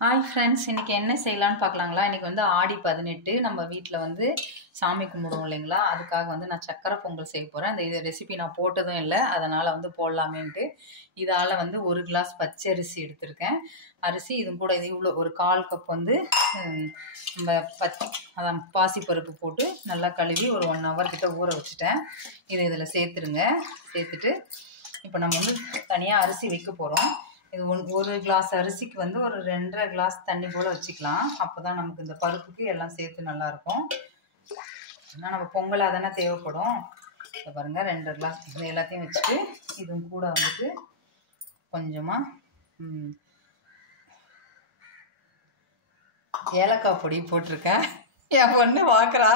Hi friends, இன்றைக்கி என்ன செய்யலான்னு பார்க்கலாங்களா. இன்றைக்கி வந்து ஆடி 18 நம்ம வீட்டில் வந்து சாமி கும்பிடுவோம் இல்லைங்களா. அதுக்காக வந்து நான் சக்கரை பொங்கல் செய்ய போகிறேன். இந்த ரெசிபி நான் போட்டதும் இல்லை, அதனால் வந்து போடலாமேன்ட்டு இதால் வந்து 1 கிளாஸ் பச்சரிசி எடுத்திருக்கேன். அரிசி இது கூட இது இவ்வளோ ஒரு 1/4 கப் வந்து நம்ம அதான் பாசிப்பருப்பு போட்டு நல்லா கழுவி ஒரு 1 ஹவர் கிட்ட ஊற வச்சுட்டேன். இதில் சேர்த்துருங்க. சேர்த்துட்டு இப்போ நம்ம வந்து தனியாக அரிசி வைக்க போகிறோம். இது 1 கிளாஸ் அரிசிக்கு வந்து ஒரு 2.5 கிளாஸ் தண்ணி போல் வச்சுக்கலாம். அப்போ தான் நமக்கு இந்த பருப்புக்கு எல்லாம் சேர்த்து நல்லாயிருக்கும். ஏன்னா நம்ம பொங்கலாக தானே தேவைப்படும். இப்போ பாருங்கள் 2.5 கிளாஸ் இது எல்லாத்தையும் வச்சுட்டு இதுவும் கூட வந்துட்டு கொஞ்சமாக ஏலக்காய் பொடி போட்டிருக்கேன். என் பொண்ணு பார்க்குறா,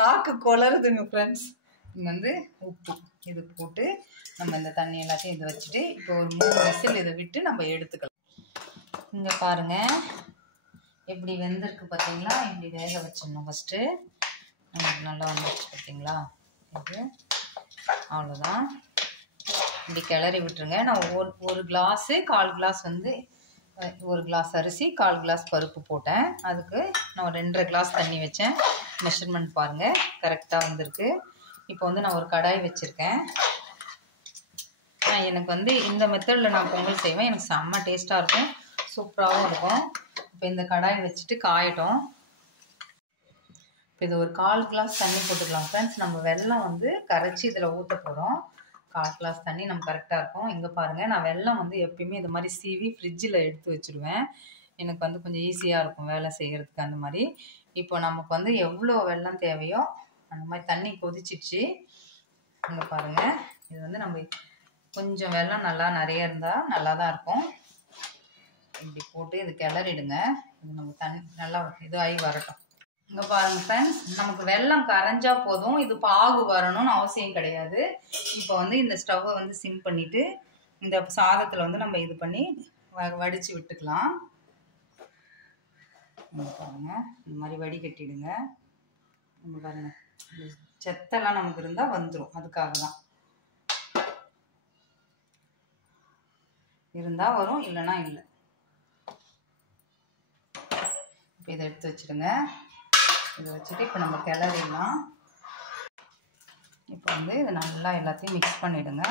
நாக்கு கொளருதுங்க ஃப்ரெண்ட்ஸ். இங்கே வந்து உப்பு இது போட்டு நம்ம இந்த தண்ணி எல்லாத்தையும் இதை வச்சுட்டு இப்போ ஒரு 3 விசில் இதை விட்டு நம்ம எடுத்துக்கலாம். இங்கே பாருங்கள் எப்படி வெந்திருக்கு பார்த்தீங்களா. இப்படி வேக வச்சிடணும் ஃபஸ்ட்டு. நமக்கு நல்லா வந்துருச்சு பார்த்தீங்களா. இது அவ்வளோதான். இப்படி கிளறி விட்டுருங்க. நான் ஒரு கிளாஸு 1/4 கிளாஸ் வந்து 1 கிளாஸ் அரிசி 1/4 கிளாஸ் பருப்பு போட்டேன். அதுக்கு நான் 2.5 கிளாஸ் தண்ணி வச்சேன். மெஷர்மெண்ட் பாருங்கள் கரெக்டாக வந்திருக்கு. இப்போ வந்து நான் ஒரு கடாய் வச்சுருக்கேன். எனக்கு வந்து இந்த மெத்தடில் நான் பொங்கல் செய்வேன். எனக்கு செம்ம டேஸ்ட்டாக இருக்கும், சூப்பராகவும் இருக்கும். இப்போ இந்த கடாய் வச்சுட்டு காயட்டும். இப்போ இது ஒரு 1/4 கிளாஸ் தண்ணி போட்டுக்கலாம் ஃப்ரெண்ட்ஸ். நம்ம வெல்லம் வந்து கரைச்சி இதில் ஊற்ற போகிறோம். 1/4 கிளாஸ் தண்ணி நம்ம கரெக்டாக இருக்கும். இங்கே பாருங்கள், நான் வெல்லம் வந்து எப்பயுமே இது மாதிரி சீவி ஃப்ரிட்ஜில் எடுத்து வச்சுருவேன். எனக்கு வந்து கொஞ்சம் ஈஸியாக இருக்கும் வேலை செய்கிறதுக்கு அந்த மாதிரி. இப்போ நமக்கு வந்து எவ்வளோ வெல்லம் தேவையோ அந்த மாதிரி தண்ணி கொதிச்சிடுச்சு. இங்கே பாருங்கள், இது வந்து நம்ம கொஞ்சம் வெல்லம் நல்லா நிறைய இருந்தால் நல்லா தான் இருக்கும். இப்படி போட்டு இது கிளறிடுங்க. இது நம்ம தண்ணி நல்லா இதாகி வரட்டும். இங்கே பாருங்கள் ஃப்ரெண்ட்ஸ், நமக்கு வெல்லம் கரைஞ்சா போதும், இது பாகு வரணும்னு அவசியம் கிடையாது. இப்போ வந்து இந்த ஸ்டவ்வை வந்து சிம் பண்ணிவிட்டு இந்த சாதத்தில் வந்து நம்ம இது பண்ணி வடித்து விட்டுக்கலாம். பாருங்கள் இந்த மாதிரி வடிகட்டிடுங்க. நம்ம பாருங்கள் செத்தெல்லாம் நமக்கு இருந்தால் வந்துடும், அதுக்காக தான். இருந்தால் வரும், இல்லைன்னா இல்லை. இப்போ இதை எடுத்து வச்சுடுங்க. இதை வச்சுட்டு இப்போ நம்ம கிளறிடலாம். இப்போ வந்து இதை நல்லா எல்லாத்தையும் மிக்ஸ் பண்ணிவிடுங்க.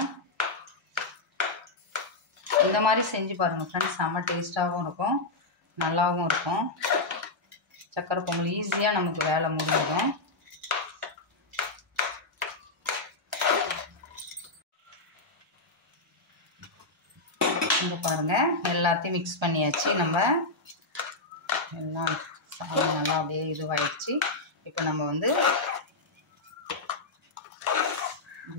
இந்த மாதிரி செஞ்சு பாருங்கள் ஃப்ரெண்ட்ஸ், செம்ம டேஸ்ட்டாகவும் இருக்கும், நல்லாவும் இருக்கும். சக்கரை பொங்கல் ஈஸியாக நமக்கு வேலை முடியும். இங்கே பாருங்கள் எல்லாத்தையும் மிக்ஸ் பண்ணியாச்சு. நம்ம எல்லாம் நல்லா அப்படியே இதுவாகிடுச்சு. இப்போ நம்ம வந்து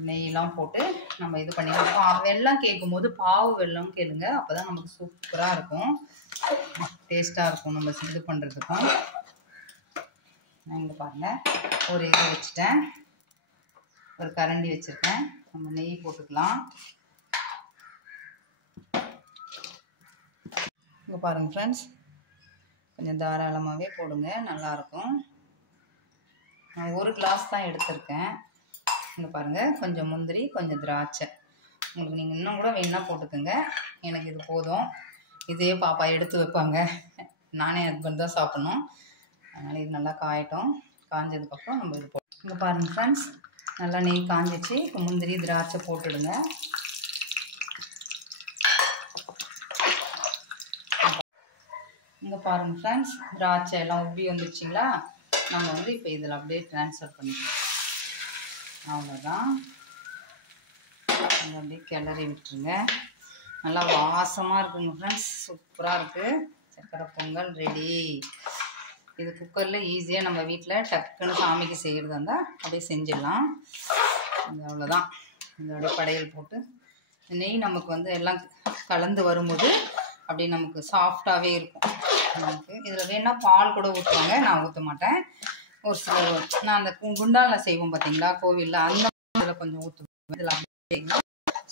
நெய்யெல்லாம் போட்டு நம்ம இது பண்ணிடலாம். வெல்லம் கேட்கும் போது பாவு வெல்லம் கேளுங்க, அப்போ தான் நமக்கு சூப்பராக இருக்கும், டேஸ்ட்டாக இருக்கும் நம்ம இது பண்ணுறதுக்கும். இங்கே பாருங்கள் ஒரு இது வச்சுட்டேன், ஒரு கரண்டி வச்சுருக்கேன். நம்ம நெய் போட்டுக்கலாம். இங்கே பாருங்கள் ஃப்ரெண்ட்ஸ், கொஞ்சம் தாராளமாகவே போடுங்க, நல்லாயிருக்கும். நான் 1 கிளாஸ் தான் எடுத்திருக்கேன். இங்கே பாருங்கள், கொஞ்சம் முந்திரி கொஞ்சம் திராட்சை. உங்களுக்கு நீங்கள் இன்னும் கூட வேணுன்னா போட்டுக்கோங்க. எனக்கு இது போதும். இதே பாப்பா எடுத்து வைப்பாங்க, நானே ஹஸ்பண்ட் தான் சாப்பிட்ணும். அதனால் இது நல்லா காயட்டும். காஞ்சதுக்கப்புறம் நம்ம இது போட்டோம். இங்கே பாருங்கள் ஃப்ரெண்ட்ஸ், நல்லா நெய் காஞ்சிச்சு. இப்போ முந்திரி திராட்சை போட்டுடுங்க. இங்கே பாருங்கள் ஃப்ரெண்ட்ஸ், திராட்சை எல்லாம் உப்பி வந்துடுச்சிங்களா. நம்ம வந்து இப்போ இதில் அப்படியே ட்ரான்ஸ்ஃபர் பண்ணிக்கலாம். அவ்வளோதான். அதை அப்படியே கிளறி விட்டுருங்க. நல்லா வாசமாக இருக்குங்க ஃப்ரெண்ட்ஸ், சூப்பராக இருக்குது. சக்கரை பொங்கல் ரெடி. இது குக்கரில் ஈஸியாக நம்ம வீட்டில் டக்குன்னு சாமிக்கு செய்கிறதா இருந்தால் அப்படியே செஞ்சிடலாம். இது அவ்வளோதான். இதோடைய படையல் போட்டு நெய் நமக்கு வந்து எல்லாம் கலந்து வரும்போது அப்படியே நமக்கு சாஃப்டாகவே இருக்கும் நமக்கு. இதில் வேணால் பால் கூட ஊற்றுவாங்க, நான் ஊற்ற மாட்டேன். ஒரு சிலர் நான் அந்த குண்டானில் செய்வோம் பார்த்தீங்களா கோவிலில், அந்த இதில் கொஞ்சம் ஊற்றுவோம். இதில் அப்படியே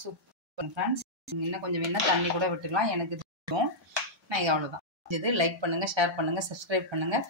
சூப்பர் ஃப்ரெண்ட்ஸ். இன்னும் கொஞ்சம் வேணால் தண்ணி கூட விட்டுக்கலாம். எனக்கு இது நான் அவ்வளோதான். இது லைக் பண்ணுங்கள், ஷேர் பண்ணுங்கள், சப்ஸ்கிரைப் பண்ணுங்கள்.